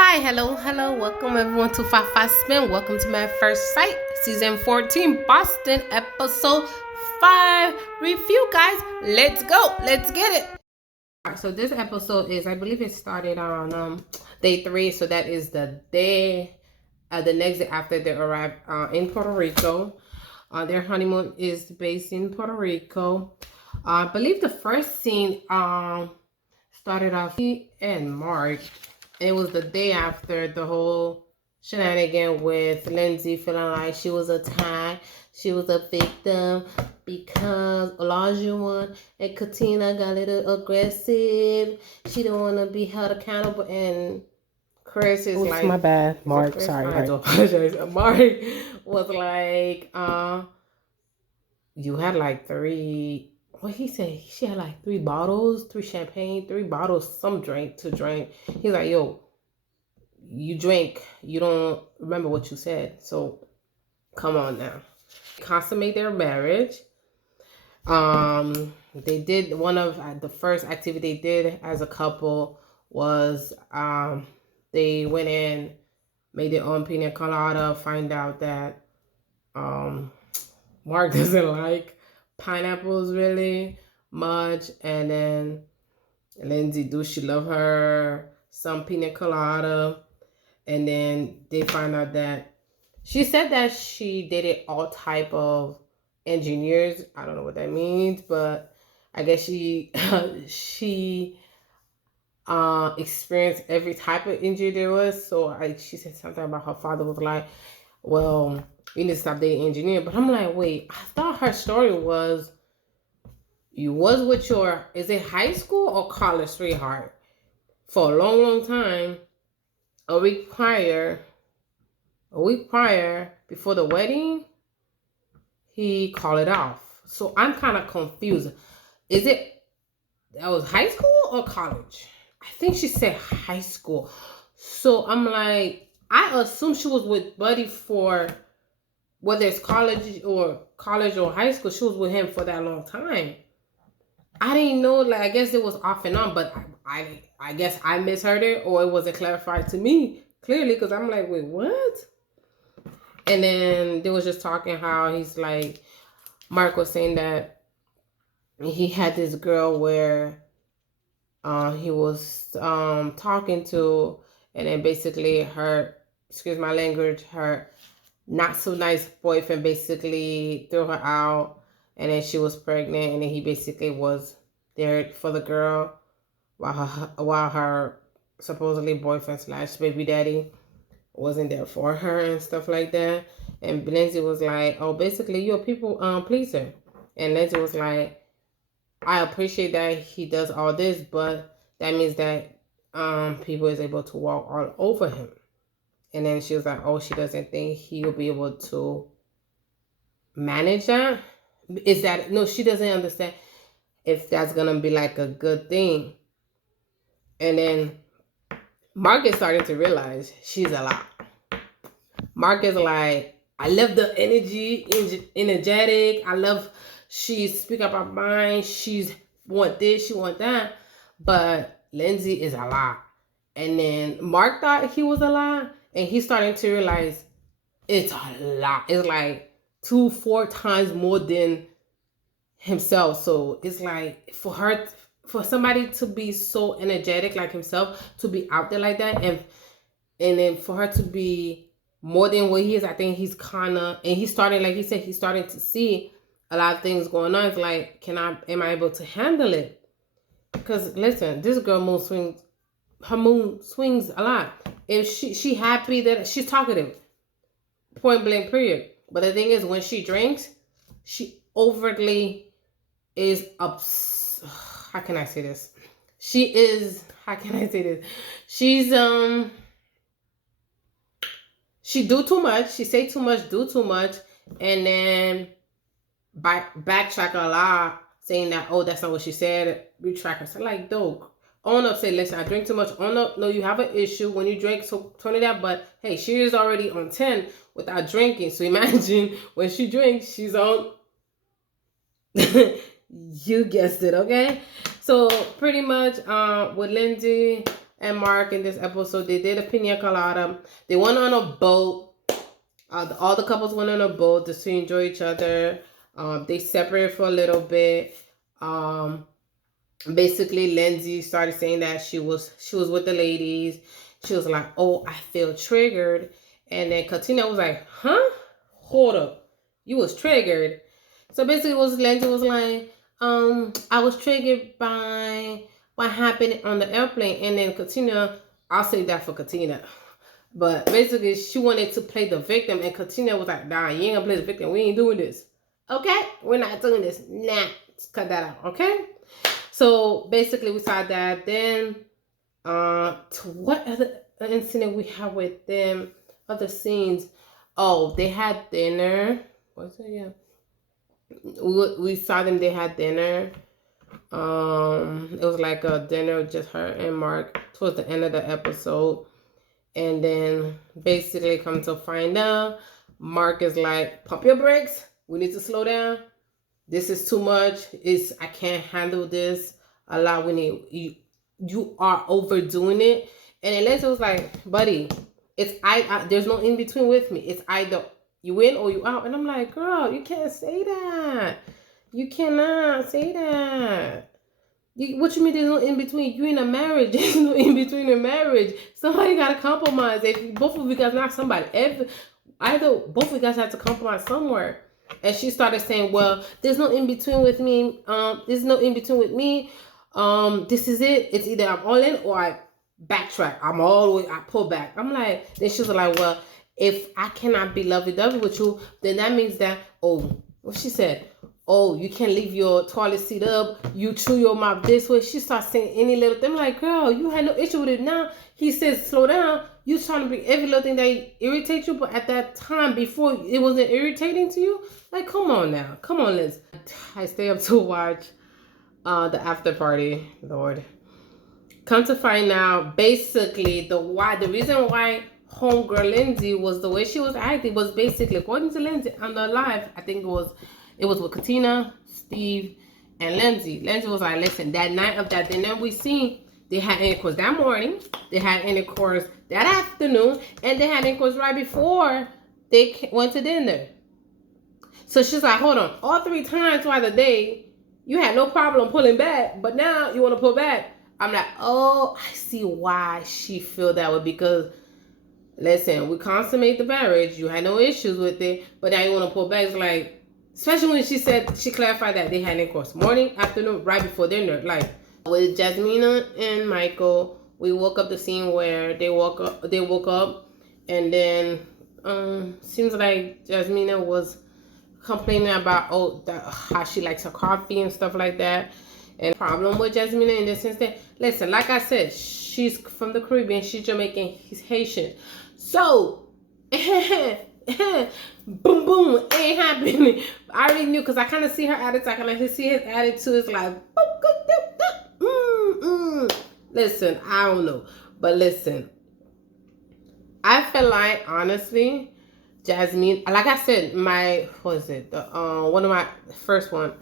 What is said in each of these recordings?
Hi, hello, welcome everyone to 55 Spin. Welcome to my first site, season 14, Boston, episode 5 review, guys. Let's go, let's get it. All right, so this episode is, I believe it started on day 3, so that is the day, the next day after they arrived in Puerto Rico. Their honeymoon is based in Puerto Rico. I believe the first scene started off in March. It was the day after the whole shenanigan with Lindsay feeling like she was attacked, she was a victim because Olajuwon and Katina got a little aggressive. She don't want to be held accountable, and Chris is Oops, like, my bad, Mark. Chris, Sorry. I do apologize. Amari was like, you had like 3. What he said? She had like 3 bottles, 3 champagne, 3 bottles, some drink to drink. He's like, yo, you drink, you don't remember what you said, so come on now. Consummate their marriage. They did one of the first activity they did as a couple was they went in, made their own pina colada. Find out that Mark doesn't like pineapples really much, and then Lindsay, do she love her some pina colada? And then they find out that she said that she dated all type of engineers. I don't know what that means, but I guess she she experienced every type of injury there was. So she said something about her father was like, well, you need to stop dating engineer. But I'm like, wait, I thought her story was you was with your, is it high school or college sweetheart for a long time. A week prior, before the wedding, he called it off. So I'm kind of confused. Is it that was high school or college? I think she said high school. So I'm like, I assume she was with Buddy for whether it's college or high school. She was with him for that long time. I didn't know. Like, I guess it was off and on, but I guess I misheard it, or it wasn't clarified to me clearly, because I'm like, wait, what? And then they was just talking how he's like, Mark was saying that he had this girl where he was talking to, and then basically her, excuse my language, her not so nice boyfriend basically threw her out, and then she was pregnant, and then he basically was there for the girl while her supposedly boyfriend slash baby daddy wasn't there for her and stuff like that. And Lindsay was like, oh, basically you're a people pleaser. And Lindsay was like, I appreciate that he does all this, but that means that people is able to walk all over him. And then she was like, oh, she doesn't think he'll be able to manage that. Is that, no, she doesn't understand if that's gonna be like a good thing. And then Mark is starting to realize she's a lot. Mark is like, I love the energy, energetic. I love she speak up her mind. She's want this, she want that. But Lindsay is a lot. And then Mark thought he was a lot, and he's starting to realize it's a lot. It's like 2-4 times more than himself. So it's like for somebody to be so energetic like himself, to be out there like that, and then for her to be more than what he is, I think he's kind of, and he's starting, like he said, he's starting to see a lot of things going on. It's like, am I able to handle it? Because listen, this girl her moon swings a lot. If she happy that she's talkative, point blank period. But the thing is, when she drinks, she overtly is how can I say this? How can I say this? She do too much, she say too much, do too much, and then backtrack a lot, saying that, oh, that's not what she said, retract herself. Like, dog, own up, say, listen, I drink too much, own up, no, you have an issue when you drink, so turn it out. But hey, she is already on 10 without drinking, so imagine when she drinks, she's on you guessed it, okay? So pretty much with Lindsay, and Mark in this episode. They did a pina colada. They went on a boat. All the couples went on a boat just to enjoy each other. They separated for a little bit. Basically, Lindsay started saying that she was with the ladies. She was like, "Oh, I feel triggered," and then Katina was like, "Huh? Hold up, you was triggered." So basically, Lindsay was like, I was triggered by what happened on the airplane," and then Katina, I'll say that for Katina. But basically, she wanted to play the victim, and Katina was like, "Nah, you ain't gonna play the victim. We ain't doing this. Okay? We're not doing this. Nah, cut that out. Okay?" So basically, we saw that. Then, to what other incident we have with them? Other scenes. Oh, they had dinner. What's it? Yeah. We saw them. They had dinner. It was like a dinner with just her and Mark towards the end of the episode. And then basically come to find out, Mark is like, "Pump your brakes. We need to slow down. This is too much. I can't handle this. We need you are overdoing it." And Elisa was like, "Buddy, it's there's no in between with me. It's either you in or you out." And I'm like, "Girl, you can't say that. You cannot say that. What you mean there's no in between? You in a marriage. There's no in between a marriage. Somebody got to compromise. If both of you guys, not somebody. Either both of you guys have to compromise somewhere." And she started saying, "Well, there's no in between with me. There's no in between with me. This is it. It's either I'm all in or I backtrack. I pull back." I'm like, then she was like, "Well, if I cannot be lovey-dovey with you, then that means that," oh, what she said, "Oh, you can't leave your toilet seat up. You chew your mouth this way." She starts saying any little thing. I'm like, "Girl, you had no issue with it. Now he says slow down. You trying to bring every little thing that irritates you, but at that time before it wasn't irritating to you. Like, come on now, come on, Liz." I stay up to watch the after party. Lord, come to find out, basically the reason why homegirl Lindsay was the way she was acting was basically, according to Lindsay on the live, I think it was with Katina, Steve, and Lindsay. Lindsay was like, "Listen, that night of that dinner we seen, they had intercourse that morning, they had intercourse that afternoon, and they had intercourse right before they went to dinner." So she's like, "Hold on, all 3 times throughout the day, you had no problem pulling back, but now you want to pull back." I'm like, oh, I see why she feel that way, because listen, we consummate the marriage, you had no issues with it, but now you want to pull back. It's like, especially when she clarified that they had intercourse morning, afternoon, right before dinner. Like with Jasmina and Michael, we woke up the scene where they woke up, and then seems like Jasmina was complaining about how she likes her coffee and stuff like that. And problem with Jasmine in this instance, listen, like I said, she's from the Caribbean, she's Jamaican, he's Haitian. So, boom, boom, it ain't happening. I already knew, because I kind of see her attitude. I kind of see his attitude. It's like, listen, I don't know. But listen, I feel like, honestly, Jasmine, like I said, one of my first one,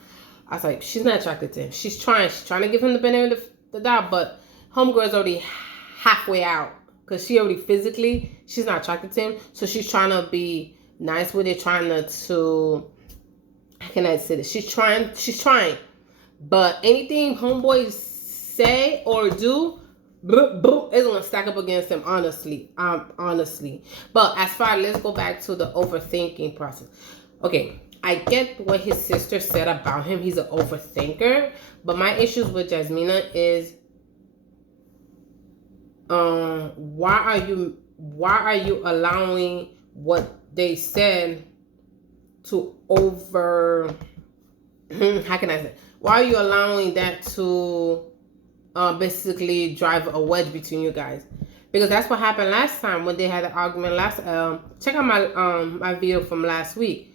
I was like, she's not attracted to him. She's trying to give him the benefit of the doubt, but homegirl's already halfway out, because she already physically, she's not attracted to him. So she's trying to be nice with it, trying to how can I say this? She's trying. But anything homeboys say or do, it's gonna stack up against him, honestly. But as far, let's go back to the overthinking process. Okay, I get what his sister said about him. He's an overthinker. But my issues with Jasmina is, why are you allowing what they said to over? How can I say? Why are you allowing that to basically drive a wedge between you guys? Because that's what happened last time when they had an argument. Check out my video from last week.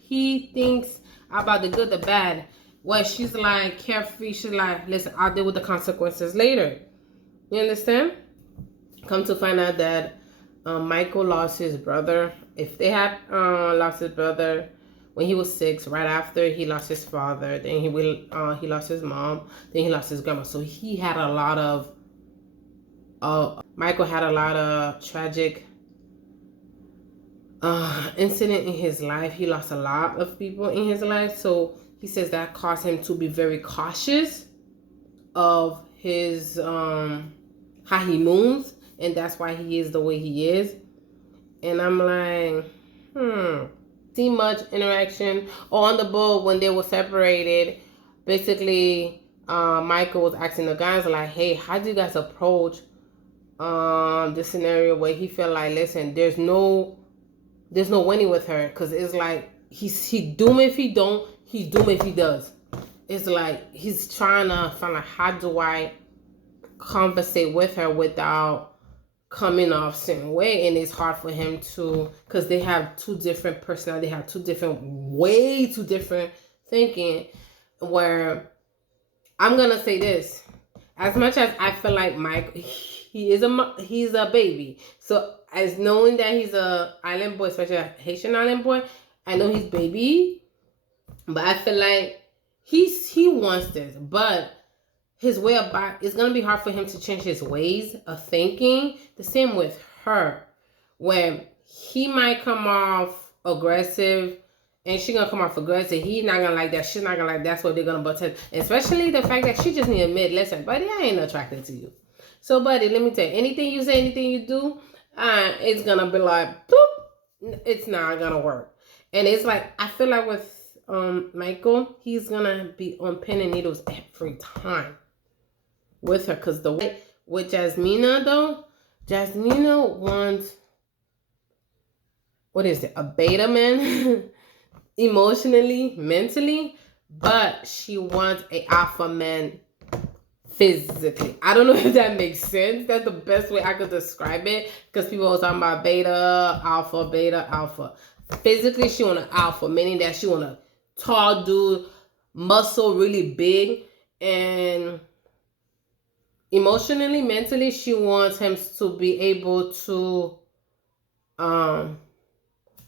He thinks about the good, the bad. Well, she's like carefree. She's like, listen, I'll deal with the consequences later. You understand? Come to find out that Michael lost his brother. If they had lost his brother, when he was 6, right after he lost his father. Then he lost his mom. Then he lost his grandma. So he had a lot of Michael had a lot of tragic incident in his life. He lost a lot of people in his life. So he says that caused him to be very cautious of his how he moves, and that's why he is the way he is. And I'm like, see much interaction on the boat when they were separated. Basically, Michael was asking the guys like, "Hey, how do you guys approach this scenario where he felt like, listen, there's no winning with her, because it's like he doomed if he don't, he's doomed if he does." It's like he's trying to find out, how do I conversate with her without coming off certain way. And it's hard for him to, because they have two different personalities, they have two different thinking. Where I'm gonna say this, as much as I feel like Mike, he's a baby, so as knowing that he's a island boy, especially a Haitian island boy, I know he's baby, but I feel like he wants this, but his way of it's gonna be hard for him to change his ways of thinking. The same with her, when he might come off aggressive and she gonna come off aggressive. He's not gonna like that. She's not gonna like that. That's what they're gonna butt heads. Especially the fact that she just need to admit, listen, buddy, I ain't attracted to you. So, buddy, let me tell you, anything you say, anything you do, it's gonna be like, boop, it's not gonna work. And it's like, I feel like with Michael, he's gonna be on pin and needles every time with her, because the way with Jasmina though, Jasmina wants, what is it, a beta man, emotionally, mentally, but she wants a alpha man physically. I don't know if that makes sense. That's the best way I could describe it, because people are talking about beta, alpha. Physically, she want an alpha, meaning that she want a tall dude, muscle really big, and emotionally, mentally, she wants him to be able to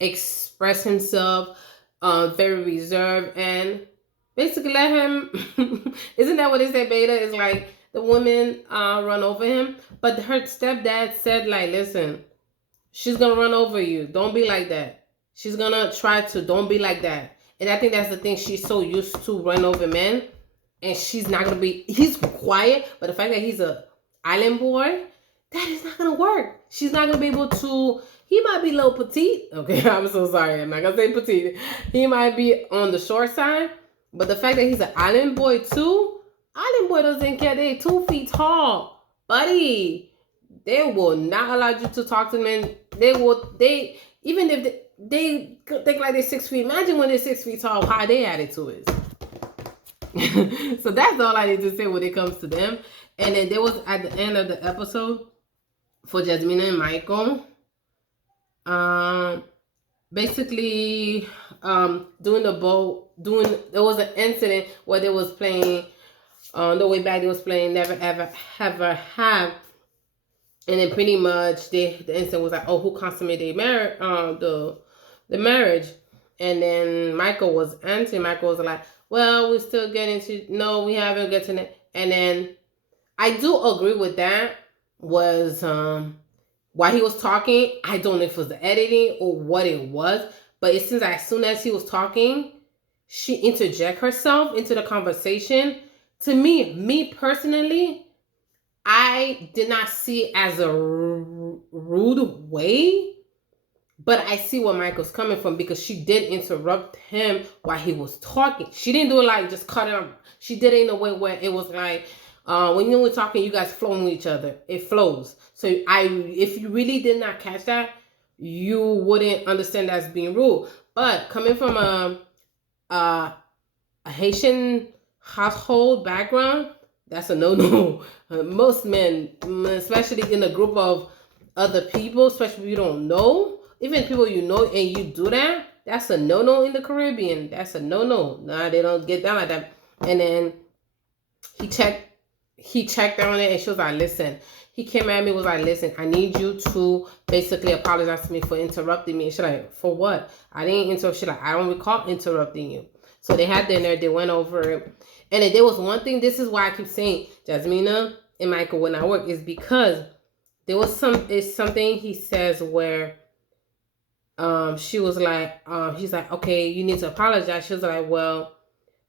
express himself, very reserved, and basically let him isn't that what they say, beta is like the woman run over him. But her stepdad said, like, listen, she's gonna run over you, don't be like that. She's gonna try to, don't be like that. And I think that's the thing, she's so used to run over men, and she's not gonna be, he's quiet, but the fact that he's a island boy, that is not gonna work. She's not gonna be able to, he might be a little petite, okay, I'm so sorry, I'm not gonna say petite, he might be on the short side, but the fact that he's an island boy too, island boy doesn't care, they're 2 feet tall, buddy. They will not allow you to talk to men. Even if they think like they're 6 feet, imagine when they're 6 feet tall, how their attitude is. So that's all I need to say when it comes to them. And then there was, at the end of the episode, for Jasmine and Michael, basically doing the boat, there was an incident where they was playing, on the way back they was playing Never Ever Ever Have, and then pretty much the incident was like, oh, who consummated the marriage? And then Michael was answering. Michael was like, well, we're still getting to, no, we haven't gotten it. And then I do agree with that, was while he was talking, I don't know if it was the editing or what it was, but it seems like as soon as he was talking, she interject herself into the conversation. To me personally, I did not see it as a rude way, but I see where Michael's coming from, because she did interrupt him while he was talking. She didn't do it like just cut him. She did it in a way where it was like, when you were talking, you guys flow with each other. It flows. So if you really did not catch that, you wouldn't understand that as being rude. But coming from a Haitian household background, that's a no-no. Most men, especially in a group of other people, especially if you don't know, even people you know, and you do that, that's a no-no in the Caribbean. That's a no-no. Nah, they don't get down like that. And then he checked he checked on it, and she was like, listen, he came at me, was like, listen, I need you to basically apologize to me for interrupting me. And she's like, for what? I didn't interrupt. She's like, I don't recall interrupting you. So they had dinner, they went over it. And then there was one thing, this is why I keep saying Jasmina and Michael would not work, is because there was something he says where she was like, he's like, okay, you need to apologize. She was like, well,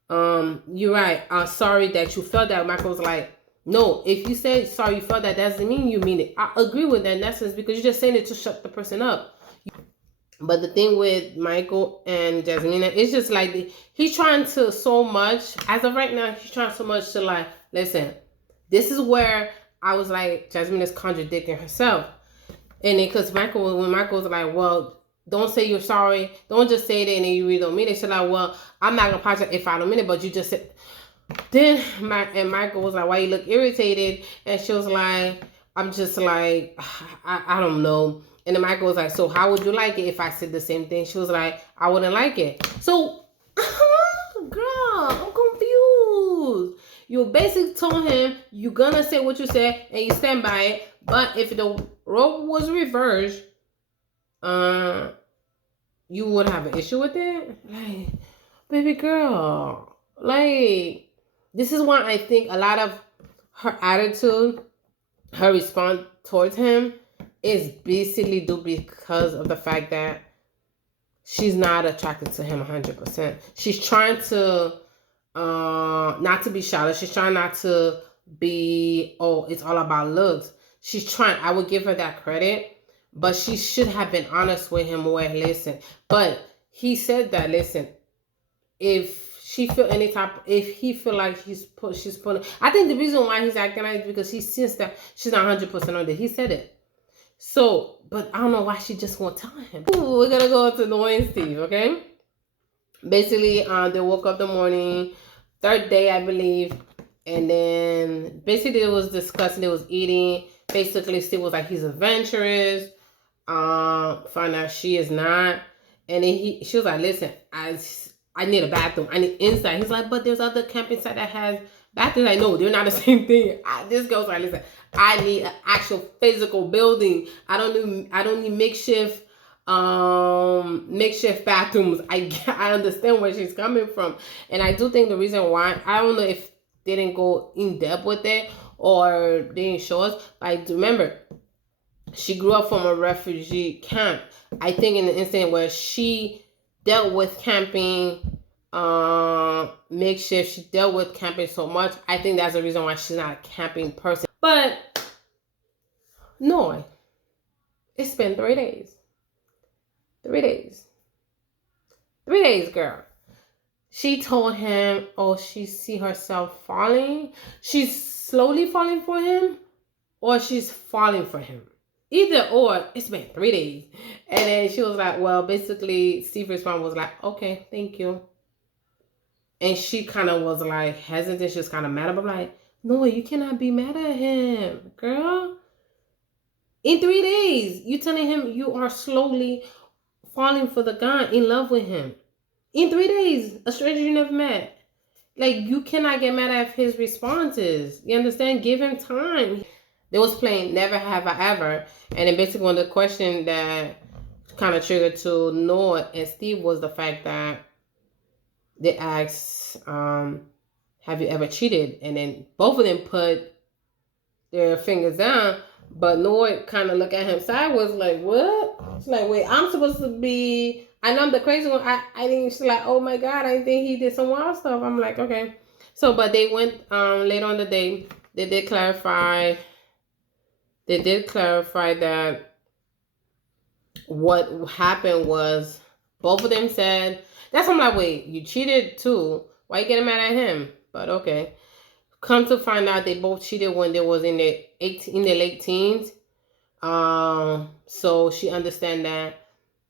you're right. I'm sorry that you felt that. Michael was like, no, if you say sorry you felt that, doesn't mean you mean it. I agree with that in that sense, because you're just saying it to shut the person up. But the thing with Michael and Jasmina, it's just like he's trying to so much. As of right now, he's trying so much to like, listen, this is where I was like, Jasmina's contradicting herself. And then because when Michael was like, well, don't say you're sorry. Don't just say it and then you really don't mean it. She's like, well, I'm not going to apologize if I don't mean it, but you just said. Then Michael was like, why you look irritated? And she was like, I'm just like, I don't know. And then Michael was like, so how would you like it if I said the same thing? She was like, I wouldn't like it. So, girl, I'm confused. You basically told him you're going to say what you said and you stand by it. But if the role was reversed, you would have an issue with it? Like, baby girl, like, this is why I think a lot of her attitude, her response towards him is basically due because of the fact that she's not attracted to him 100%. She's trying to not to be shallow. She's trying not to be, oh, it's all about looks. She's trying, I would give her that credit, but she should have been honest with him where, listen. But he said that, listen, if she feel any type, if he feel like she's putting, I think the reason why he's acting like it is because he sees that she's not 100% on it. He said it. So, but I don't know why she just won't tell him. Ooh, we're gonna go to Noah and Steve, okay? Basically, they woke up the morning, third day, I believe, and then basically it was discussing, it was eating. Basically, Steve was like, he's adventurous. Found out she is not, and then she was like, listen, I need a bathroom. I need inside. He's like, but there's other camping site that has bathrooms. Like, no, they're not the same thing. This girl's like, listen, I need an actual physical building. I don't need makeshift bathrooms. I understand where she's coming from, and I do think the reason why, I don't know if they didn't go in depth with it or they didn't show us, but I do remember she grew up from a refugee camp. I think in the incident where she dealt with camping, makeshift, she dealt with camping so much. I think that's the reason why she's not a camping person. But no, it's been 3 days. 3 days. 3 days, girl. She told him, oh, she see herself falling. She's slowly falling for him, or she's falling for him. Either or, it's been 3 days. And then she was like, well, basically, Steve's response was like, okay, thank you. And she kind of was like hesitant. She was kind of mad. I'm like, no, you cannot be mad at him, girl. In 3 days, you telling him you are slowly falling for the guy, in love with him. In 3 days, a stranger you never met. Like, you cannot get mad at his responses. You understand? Give him time. They was playing Never Have I Ever. And then basically one of the questions that kind of triggered to Noah and Steve was the fact that they asked, have you ever cheated? And then both of them put their fingers down. But Noah kind of looked at him sideways like, what? She's like, wait, I'm supposed to be, I know I'm the crazy one. I think she's like, oh my God, I think he did some wild stuff. I'm like, okay. So, but they went later on the day, they did clarify that what happened was both of them said, that's why I'm like, wait, you cheated too. Why you getting mad at him? But okay. Come to find out they both cheated when they was in their late teens. So she understand that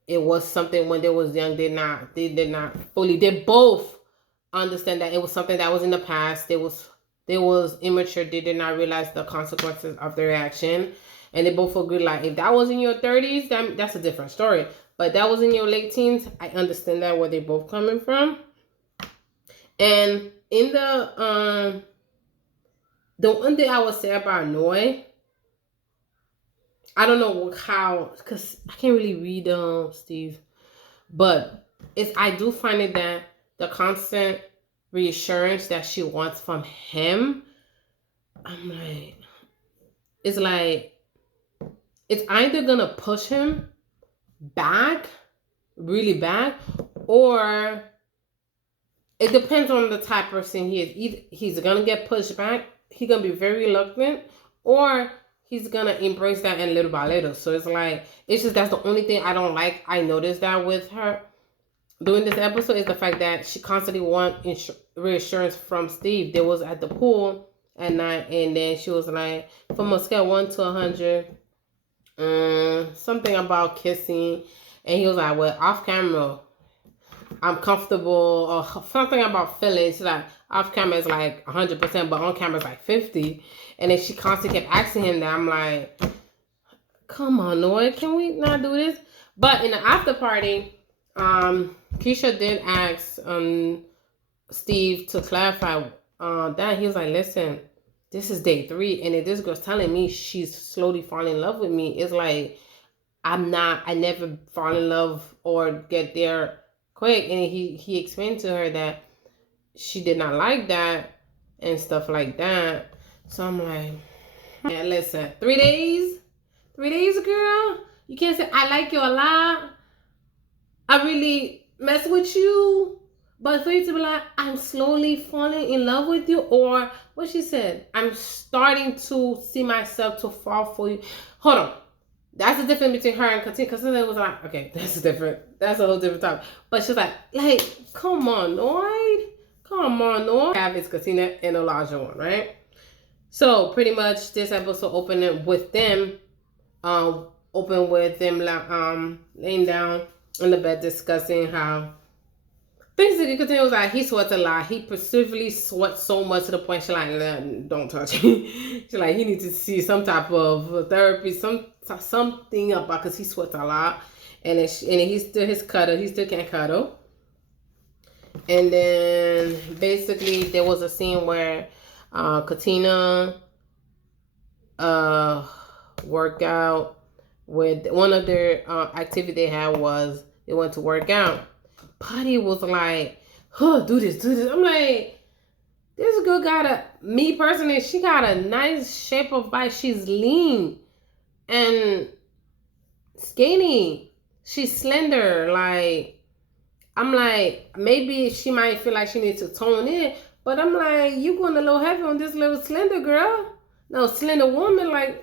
it was something when they was young, they did not fully, they both understand that it was something that was in the past. They was immature. They did not realize the consequences of their action. And they both agreed, like, if that was in your 30s, that's a different story. But that was in your late teens, I understand that where they both coming from. And in The one thing I would say about Noi, I don't know how, because I can't really read Steve, but I do find it that the constant reassurance that she wants from him, I'm like, it's like, it's either gonna push him back really bad, or it depends on the type of person he is. Either he's gonna get pushed back, he's gonna be very reluctant, or he's gonna embrace that and little by little. So it's like, it's just, that's the only thing I don't like. I noticed that with her doing this episode, is the fact that she constantly wants reassurance from Steve. They was at the pool at night, and then she was like, from a scale 1 to 100, something about kissing, and he was like, well, off camera I'm comfortable, or something about feelings. Like off camera is like 100%, but on camera is like 50. And then she constantly kept asking him that. I'm like, come on, Noah, can we not do this? But in the after party, Keisha did ask Steve to clarify that. He was like, listen, this is day 3, and if this girl's telling me she's slowly falling in love with me, it's like, I never fall in love or get there quick. And he explained to her that she did not like that and stuff like that. So I'm like, yeah, listen, 3 days, girl, you can't say I like you a lot, I really mess with you, but for you to be like, I'm slowly falling in love with you, or what she said, I'm starting to see myself to fall for you. Hold on. That's the difference between her and Katina. Because it was like, okay, that's a whole different topic. But she's like, come on, Lloyd. Come on, Lloyd. Have is Katina and Elijah one, right? So pretty much this episode opened with them, laying down in the bed discussing how basically Katina was like, he sweats a lot. He perceivably sweats so much to the point she's like, don't touch me. She's like, he needs to see some type of therapy, something about, because he sweats a lot. And he's still his cuddle. He still can't cuddle. And then basically there was a scene where Katina worked out with one of their activity they had was they went to work out. Patty was like, do this. I'm like, this girl me personally, she got a nice shape of body. She's lean and skinny. She's slender. Like, I'm like, maybe she might feel like she needs to tone in, but I'm like, you going a little heavy on this little slender girl. No, slender woman,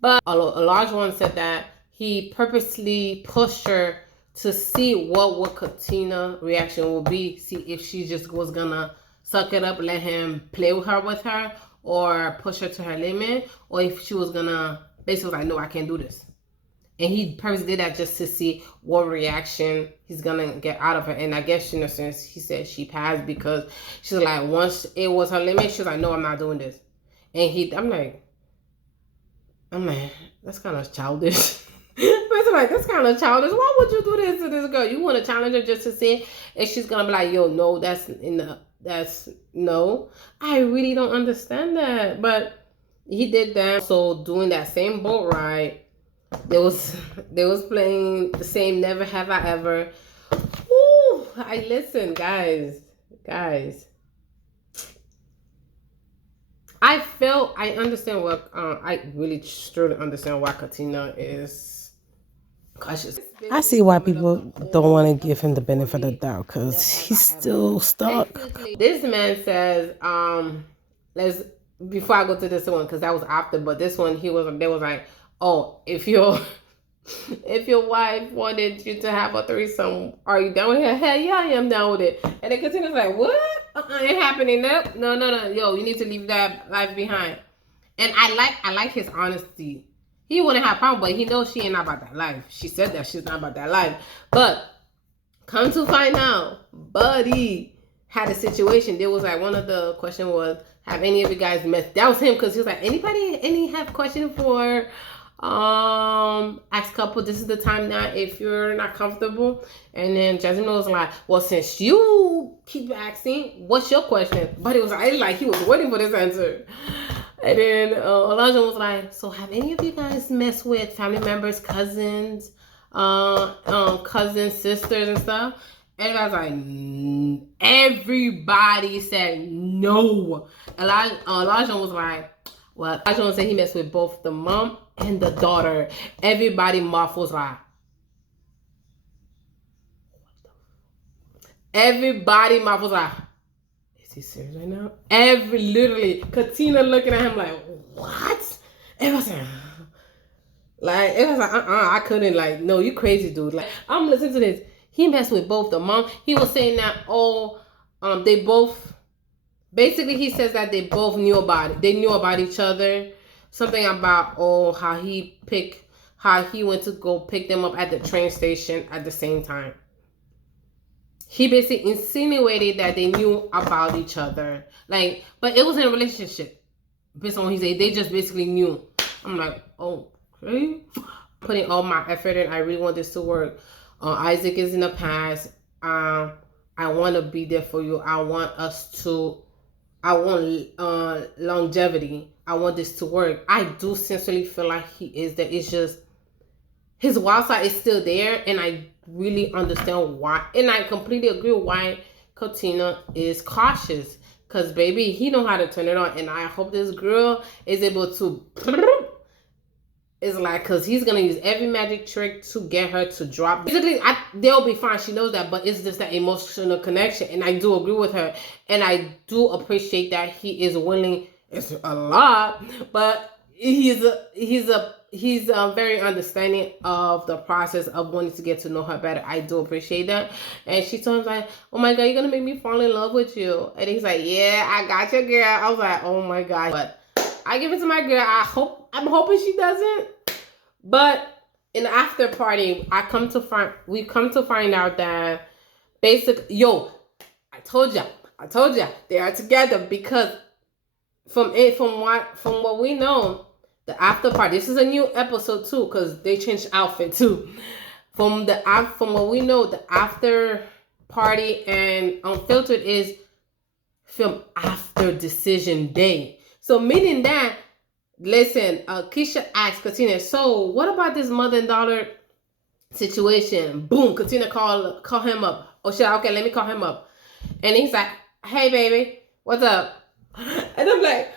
but a large one said that he purposely pushed her to see what would Katina reaction would be. See if she just was gonna suck it up, let him play with her, or push her to her limit, or if she was gonna basically like, no, I can't do this. And he purposely did that just to see what reaction he's gonna get out of her. And I guess, since he said she passed, because she's like, once it was her limit, she's like, no, I'm not doing this. And I'm like, that's kind of childish. Like, that's kind of childish. Why would you do this to this girl? You want to challenge her just to see if she's gonna be like, yo, no, that's no. I really don't understand that. But he did that. So doing that same boat ride, they was playing the same Never Have I Ever. Woo! Listen, guys. I understand what I really truly understand why Katina is cautious. I see why people don't want to give him the benefit of the doubt, because he's still stuck. This man says, before I go to this one, because that was after, but this one, they was like, oh, if your wife wanted you to have a threesome, are you down with it? Hell yeah, I am down with it. And then Katina's like, what? Ain't happening. No. Yo, you need to leave that life behind. And I like his honesty. He wouldn't have a problem, but he knows she ain't not about that life. She said that she's not about that life. But come to find out, Buddy had a situation. There was like, one of the questions was, have any of you guys met? That was him, because he was like, any have question for Ask couple, this is the time now if you're not comfortable. And then Jasmine was like, well, since you keep asking, what's your question? But it was like he was waiting for this answer. And then Elijah was like, so have any of you guys messed with family members, cousins, cousins, sisters, and stuff? And I was like, everybody said no. Elijah was like, well, Elijah said he messed with both the mom and the daughter. Everybody mouth was like, everybody mouth was like, is he serious right now? Literally, Katina looking at him like, what? It was like, I couldn't, like, no, you crazy, dude. Like, I'm listening to this. He messed with both the mom. He was saying that, they both, basically he says that they both knew about it. They knew about each other. Something about, how he went to go pick them up at the train station at the same time. He basically insinuated that they knew about each other. Like, but it wasn't a relationship. Based on what he said, they just basically knew. I'm like, okay. Putting all my effort in. I really want this to work. Isaac is in the past. I want to be there for you. I want longevity. I want this to work. I do sincerely feel like he is there. It's just his wild side is still there, and I really understand why. And I completely agree why Katina is cautious. Because, baby, he know how to turn it on. And I hope this girl is able to... It's like, because he's going to use every magic trick to get her to drop. Basically, they'll be fine. She knows that. But it's just that emotional connection. And I do agree with her. And I do appreciate that he is willing. It's a lot. But he's very understanding of the process of wanting to get to know her better. I do appreciate that. And she told him, like, oh my God, you're gonna make me fall in love with you. And he's like, yeah, I got you, girl. I was like, oh my God. But I give it to my girl. I'm hoping she doesn't. But in the after party, we've come to find out that basically, I told ya they are together, because from what we know, the after party. This is a new episode too, because they changed outfit too. From what we know, the after party and Unfiltered is filmed after decision day. So meaning that, listen, Keisha asked Katina, so what about this mother and daughter situation? Boom, Katina call him up. Oh shit, okay, let me call him up. And he's like, hey baby, what's up? And I'm like,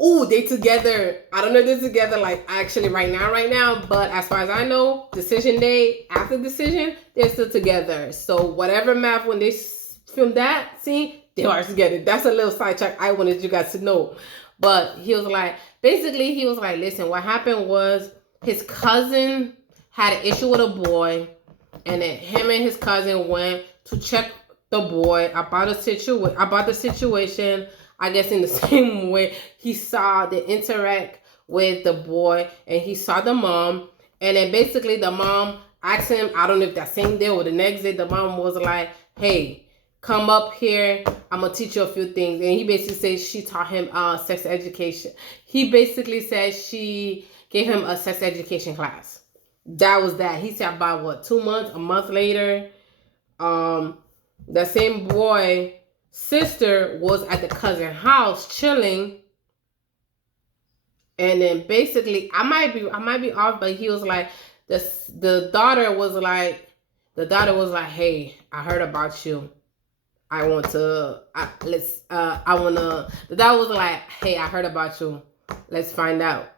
ooh, they together. I don't know if they're together like actually right now, but as far as I know, decision day, after decision, they're still together. So whatever math, when they filmed that scene, they are together. That's a little sidetrack I wanted you guys to know. But he was like, listen, what happened was his cousin had an issue with a boy, and then him and his cousin went to check the boy about the situation. I guess in the same way he saw the interact with the boy, and he saw the mom, and then basically the mom asked him, I don't know if that same day or the next day, the mom was like, hey, come up here, I'm gonna teach you a few things. And he basically said she taught him sex education. He basically said she gave him a sex education class. That was that. He said about what, 2 months, a month later, the same boy sister was at the cousin house chilling, and then basically I might be off, but he was like, the daughter was like, hey, I heard about you. The daughter was like, hey, I heard about you. Let's find out.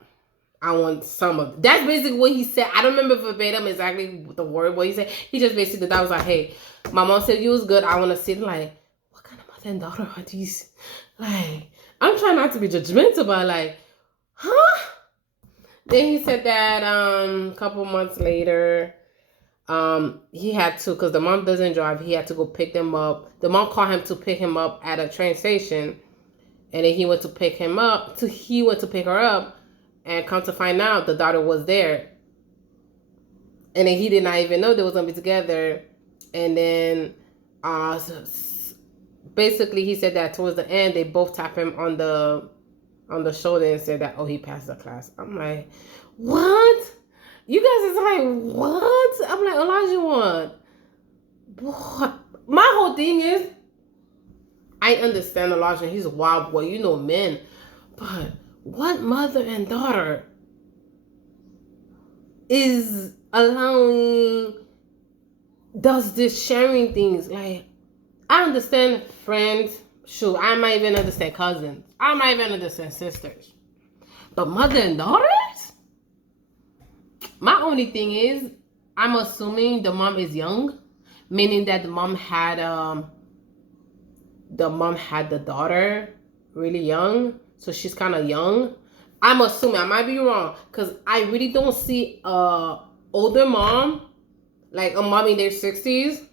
I want some of it. That's basically what he said. I don't remember verbatim exactly the word what he said. He just basically, the daughter was like, hey, my mom said you was good. I want to see it. Like, what kind of mother and daughter are these? Like, I'm trying not to be judgmental, but like, huh? Then he said that a couple months later, he had to, because the mom doesn't drive, he had to go pick them up. The mom called him to pick him up at a train station, and then he went to pick her up, and come to find out the daughter was there, and then he did not even know they was gonna be together. And then basically he said that towards the end they both tapped him on the on the shoulder and said that, oh, he passed the class. I'm like, what? You guys is like, what? I'm like, Elijah, what? My whole thing is, I understand Elijah, he's a wild boy, you know, men. But what mother and daughter is allowing, does this sharing things? Like, I understand friends. Shoot, I might even understand cousins. I might even understand sisters. But mother and daughters? My only thing is, I'm assuming the mom is young, meaning that the mom had the daughter really young, so she's kind of young. I'm assuming, I might be wrong, because I really don't see a older mom, like a mom in their 60s,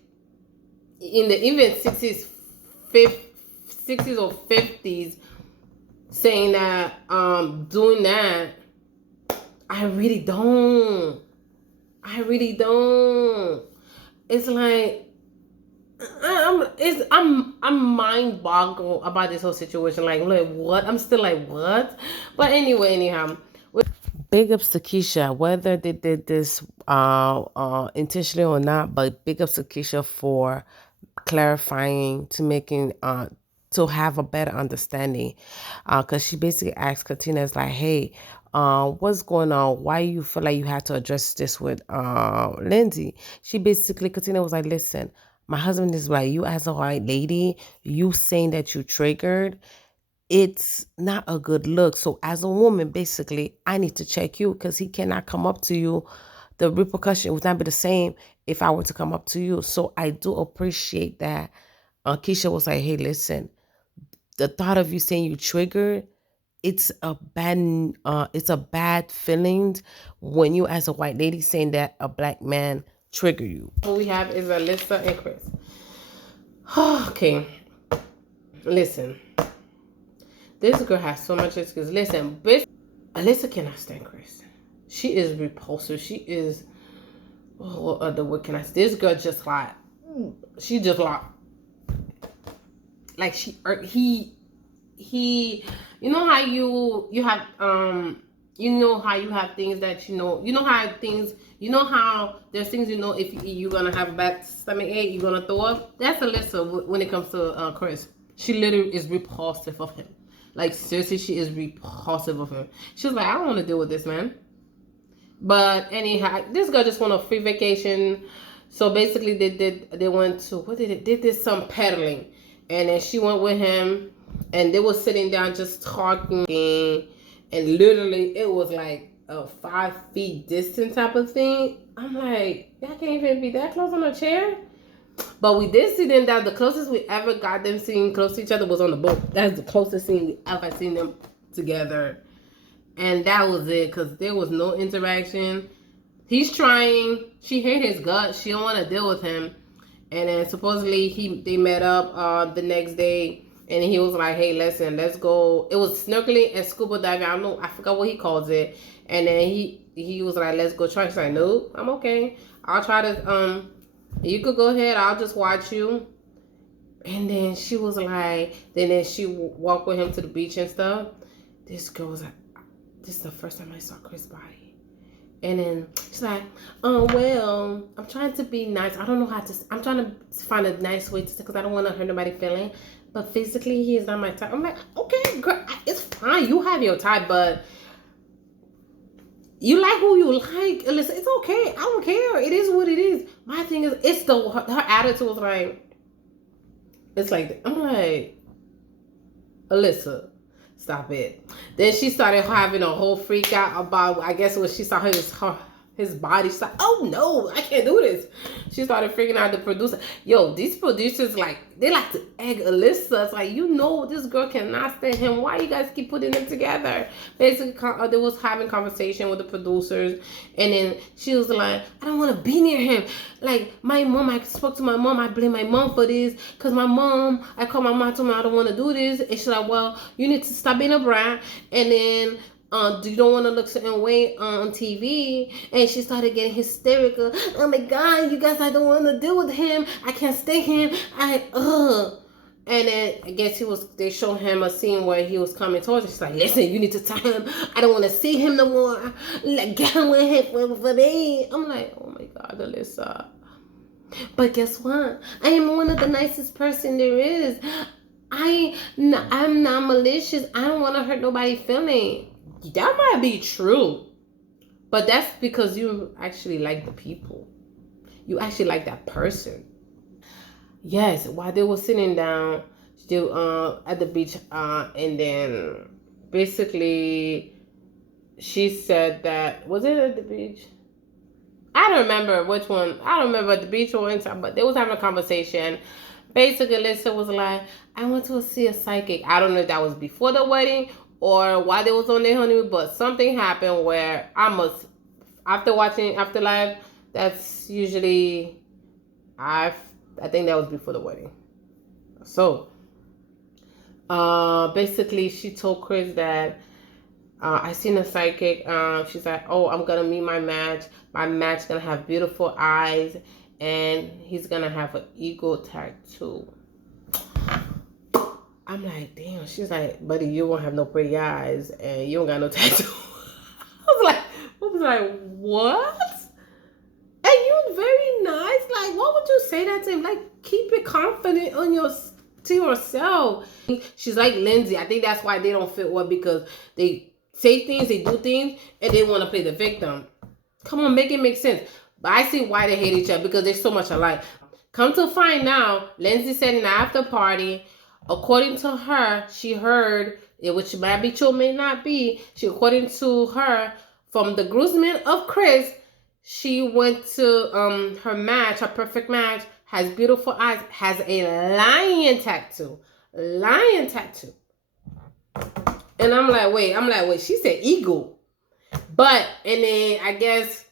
in the even 60s, 60s or 50s, saying that, doing that. I really don't. It's like, I'm mind boggled about this whole situation. Like what? I'm still like, what? But anyway, anyhow. Big ups to Keisha, whether they did this intentionally or not, but big ups to Keisha for clarifying, to making to have a better understanding, because she basically asked Katina, is like, hey, what's going on, why you feel like you had to address this with Lindsay. Katina was like, listen, my husband is like, you as a white lady, you saying that you triggered, it's not a good look. So as a woman, basically, I need to check you, because he cannot come up to you. The repercussion would not be the same if I were to come up to you. So I do appreciate that. Keisha was like, hey, listen, the thought of you saying you triggered, it's a bad feeling when you as a white lady saying that a black man trigger you. What we have is Alyssa and Chris. Okay. Listen. This girl has so much excuse. Listen, bitch. Alyssa cannot stand Chris. She is repulsive. She is. What other word can I say? This girl just like. She just like she. He. You know how you have you know how you have things that you know how things, you know how there's things, you know, if you're gonna have a bad stomach ache, you're gonna throw up. That's Alyssa when it comes to Chris. She literally is repulsive of him. Like seriously, she is repulsive of him. She's like, I don't want to deal with this man. But anyhow, this girl just went on a free vacation. So basically, they went to, what did it? They did some pedaling, and then she went with him, and they were sitting down just talking, and literally it was like a 5 feet distance type of thing. I'm like, y'all can't even be that close on a chair. But we did see them, that the closest we ever got them seeing close to each other was on the boat. That's the closest scene we ever seen them together. And that was it, because there was no interaction. He's trying. She hate his guts. She don't want to deal with him. And then supposedly they met up the next day, and he was like, hey, listen, let's go. It was snorkeling and scuba diving. I forgot what he calls it. And then he was like, let's go try. She's like, no, I'm okay. I'll try to, you could go ahead. I'll just watch you. And then she was like, then she walked with him to the beach and stuff. This girl was like, this is the first time I saw Chris' body. And then she's like, oh, well, I'm trying to be nice. I don't know how to, I'm trying to find a nice way to, because I don't want to hurt nobody's feeling. But physically, he is not my type. I'm like, okay, girl, it's fine. You have your type, but you like who you like. Listen, it's okay. I don't care. It is what it is. My thing is, it's her attitude was like, it's like, I'm like, Alyssa, stop it. Then she started having a whole freak out about, I guess when she saw his body, she's like, oh no, I can't do this. She started freaking out the producer. Yo, these producers, like, they like to egg Alyssa. It's like, you know, this girl cannot stand him. Why you guys keep putting them together? Basically, they was having conversation with the producers, and then she was like, I don't want to be near him. Like, my mom, I spoke to my mom. I blame my mom for this, because my mom, I called my mom, told me I don't want to do this. And she's like, well, you need to stop being a brat, and then you don't want to look certain way on TV. And she started getting hysterical. Oh my God, you guys, I don't want to deal with him. I can't stand him. And then I guess they showed him a scene where he was coming towards her. She's like, listen, you need to tell him I don't want to see him no more. Like, get him with him for me. I'm like, oh my God, Alyssa. But guess what? I am one of the nicest person there is. I'm not malicious. I don't want to hurt nobody's feeling. That might be true. But that's because you actually like the people. You actually like that person. Yes, while they were sitting down, still at the beach, and then basically she said that, was it at the beach? I don't remember which one. I don't remember the beach or inside, but they was having a conversation. Basically, Lisa was like, I went to see a psychic. I don't know if that was before the wedding or while they was on their honeymoon, but something happened where after watching Afterlife, that's usually, I think that was before the wedding. So, basically, she told Chris that I seen a psychic. She's like, oh, I'm gonna meet my match. My match gonna have beautiful eyes, and he's gonna have an eagle tattoo. I'm like, damn. She's like, buddy, you won't have no pretty eyes, and you don't got no tattoo. I was like, what? And you very nice. Like, what would you say that to him? Like, keep it confident to yourself. She's like Lindsay. I think that's why they don't fit well, because they say things, they do things, and they want to play the victim. Come on, make it make sense. But I see why they hate each other, because they're so much alike. Come to find out, Lindsay said in the after party, according to her, she heard, which might be true, may not be, according to her, from the groomsmen of Chris, she went to her match, her perfect match, has beautiful eyes, has a lion tattoo. Lion tattoo. And I'm like, wait, she said eagle. But, and then I guess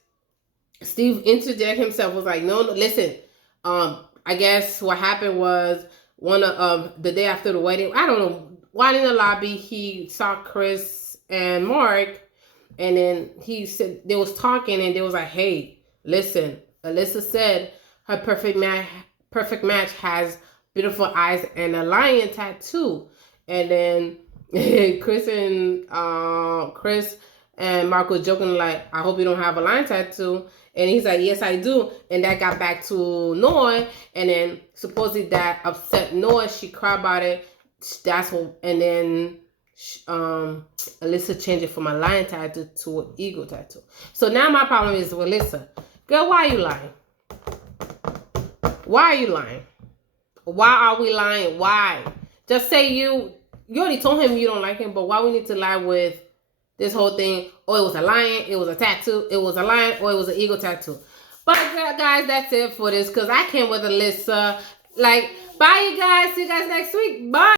Steve interjected himself, was like, no, listen, I guess what happened was one of the day after the wedding, I don't know, while in the lobby, he saw Chris and Mark, and then he said, they was talking, and they was like, hey, listen, Alyssa said her perfect match has beautiful eyes and a lion tattoo. And then Chris and Mark was joking like, I hope you don't have a lion tattoo. And he's like, yes, I do. And that got back to Noah. And then supposedly that upset Noah. She cried about it. That's what. And then Alyssa changed it from a lion tattoo to an eagle tattoo. So now my problem is with Alyssa. Girl, why are you lying? Why are you lying? Why are we lying? Why? Just say you already told him you don't like him, but why we need to lie with this whole thing? Oh, it was a lion, it was a tattoo, it was a lion, or it was an eagle tattoo. But guys, that's it for this, because I can't with Alyssa. Like, bye you guys. See you guys next week. Bye.